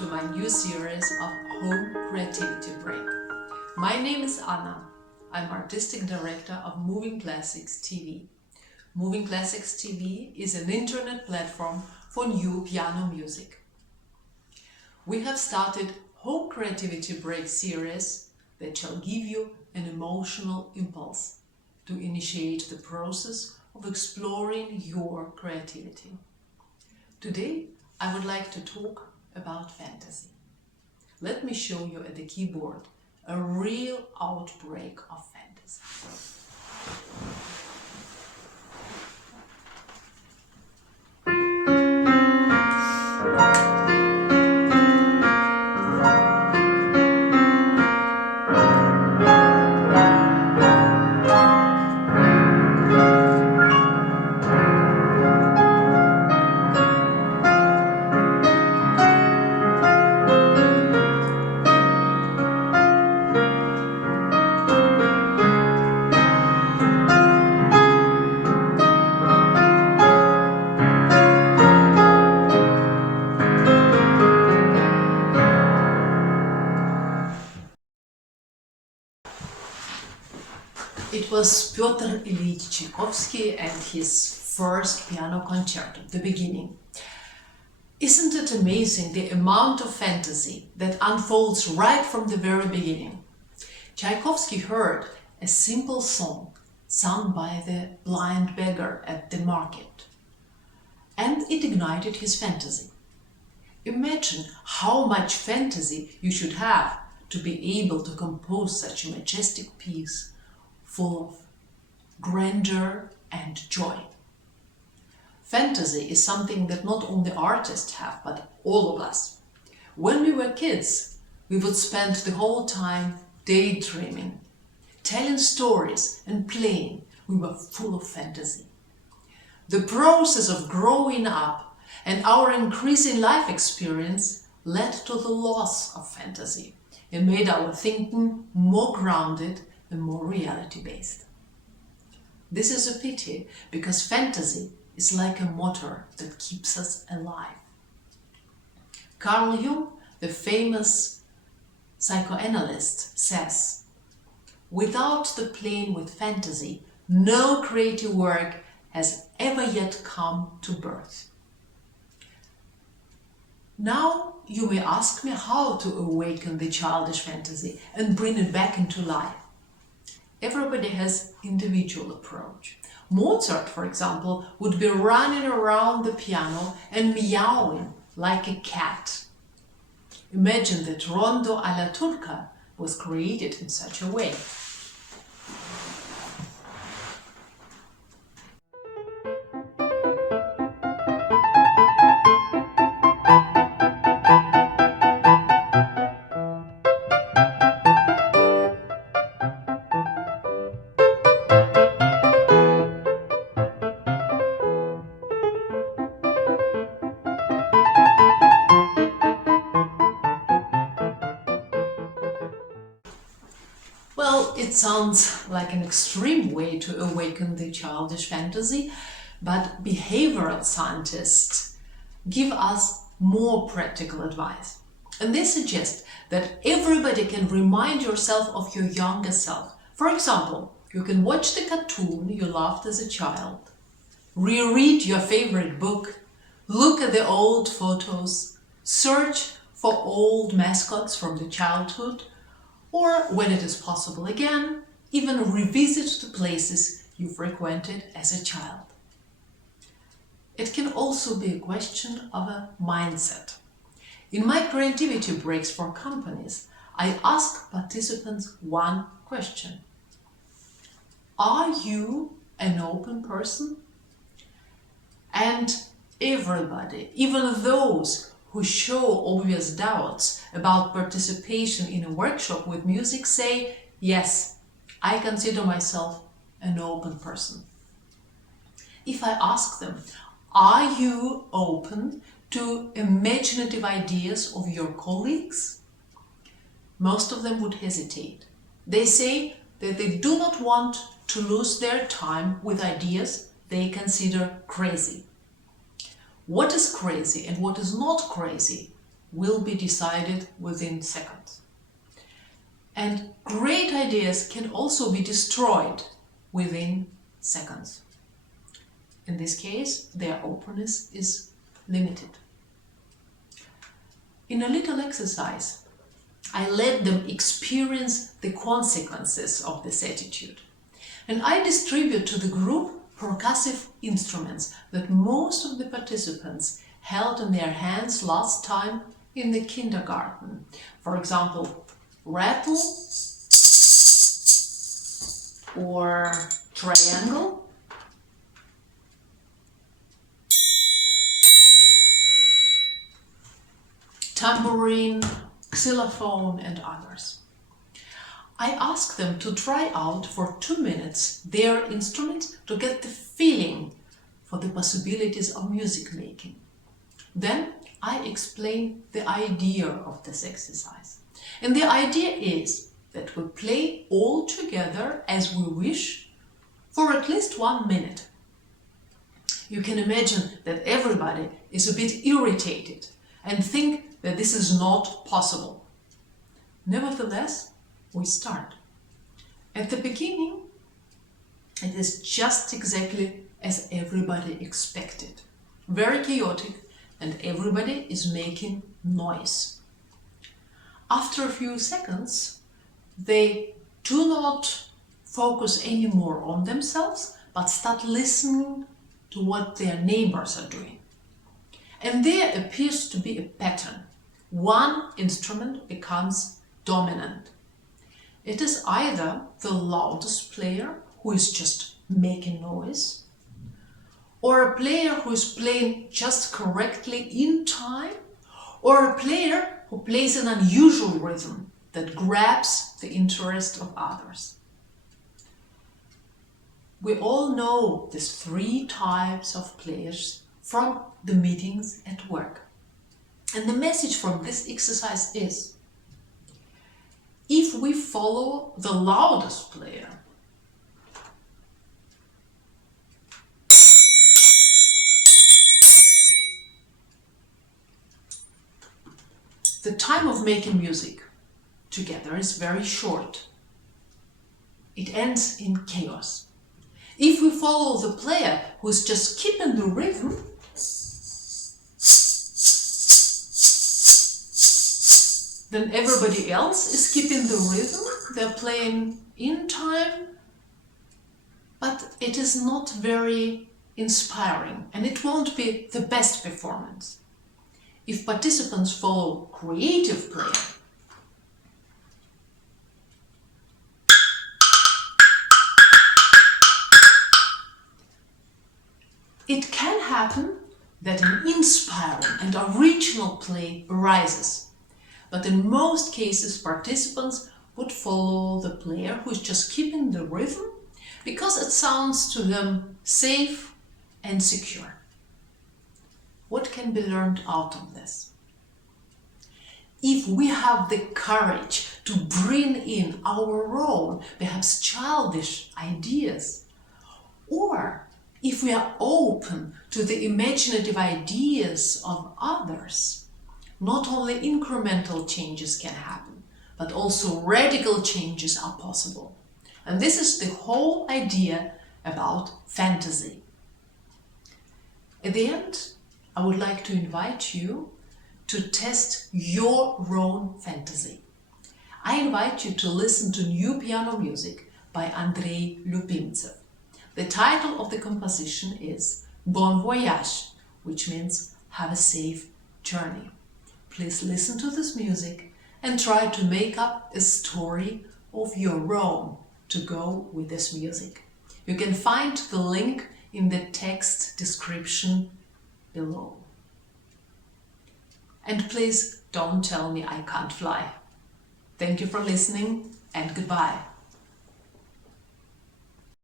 to my new series of Home Creativity Break. My name is Anna. I'm Artistic Director of Moving Classics TV. Moving Classics TV is an internet platform for new piano music. We have started Home Creativity Break series that shall give you an emotional impulse to initiate the process of exploring your creativity. Today, I would like to talk about fantasy. Let me show you at the keyboard a real outbreak of fantasy. It was Piotr Ilyich Tchaikovsky and his first piano concerto, the beginning. Isn't it amazing the amount of fantasy that unfolds right from the very beginning? Tchaikovsky heard a simple song sung by the blind beggar at the market, and it ignited his fantasy. Imagine how much fantasy you should have to be able to compose such a majestic piece full of grandeur and joy. Fantasy is something that not only artists have, but all of us. When we were kids, we would spend the whole time daydreaming, telling stories and playing. We were full of fantasy. The process of growing up and our increasing life experience led to the loss of fantasy and made our thinking more grounded and more reality-based. This is a pity, because fantasy is like a motor that keeps us alive. Carl Jung, the famous psychoanalyst, says, "Without the playing with fantasy, no creative work has ever yet come to birth." Now you may ask me how to awaken the childish fantasy and bring it back into life. Everybody has individual approach. Mozart, for example, would be running around the piano and meowing like a cat. Imagine that Rondo alla Turca was created in such a way. Well, it sounds like an extreme way to awaken the childish fantasy, but behavioral scientists give us more practical advice. And they suggest that everybody can remind yourself of your younger self. For example, you can watch the cartoon you loved as a child, reread your favorite book, look at the old photos, search for old mascots from the childhood, or, when it is possible again, even revisit the places you frequented as a child. It can also be a question of a mindset. In my creativity breaks for companies, I ask participants one question. Are you an open person? And everybody, even those who show obvious doubts about participation in a workshop with music, say, yes, I consider myself an open person. If I ask them, are you open to imaginative ideas of your colleagues? Most of them would hesitate. They say that they do not want to lose their time with ideas they consider crazy. What is crazy and what is not crazy will be decided within seconds. And great ideas can also be destroyed within seconds. In this case, their openness is limited. In a little exercise, I let them experience the consequences of this attitude. And I distribute to the group percussive instruments that most of the participants held in their hands last time in the kindergarten. For example, rattle or triangle, tambourine, xylophone, and others. I ask them to try out for 2 minutes their instruments to get the feeling for the possibilities of music making. Then I explain the idea of this exercise. And the idea is that we play all together as we wish for at least 1 minute. You can imagine that everybody is a bit irritated and think that this is not possible. Nevertheless, we start. At the beginning, it is just exactly as everybody expected. Very chaotic, and everybody is making noise. After a few seconds, they do not focus anymore on themselves, but start listening to what their neighbors are doing. And there appears to be a pattern. One instrument becomes dominant. It is either the loudest player who is just making noise, or a player who is playing just correctly in time, or a player who plays an unusual rhythm that grabs the interest of others. We all know these 3 types of players from the meetings at work. And the message from this exercise is, if we follow the loudest player, the time of making music together is very short. It ends in chaos. If we follow the player who is just keeping the rhythm, then everybody else is keeping the rhythm, they're playing in time, but it is not very inspiring and it won't be the best performance. If participants follow creative player, it can happen that an inspiring and original play arises. But in most cases, participants would follow the player who is just keeping the rhythm because it sounds to them safe and secure. What can be learned out of this? If we have the courage to bring in our own, perhaps childish ideas, or if we are open to the imaginative ideas of others, not only incremental changes can happen, but also radical changes are possible. And this is the whole idea about fantasy. At the end, I would like to invite you to test your own fantasy. I invite you to listen to new piano music by Andrei Lubimtsev. The title of the composition is Bon Voyage, which means have a safe journey. Please listen to this music and try to make up a story of your own to go with this music. You can find the link in the text description below. And please don't tell me I can't fly. Thank you for listening and goodbye.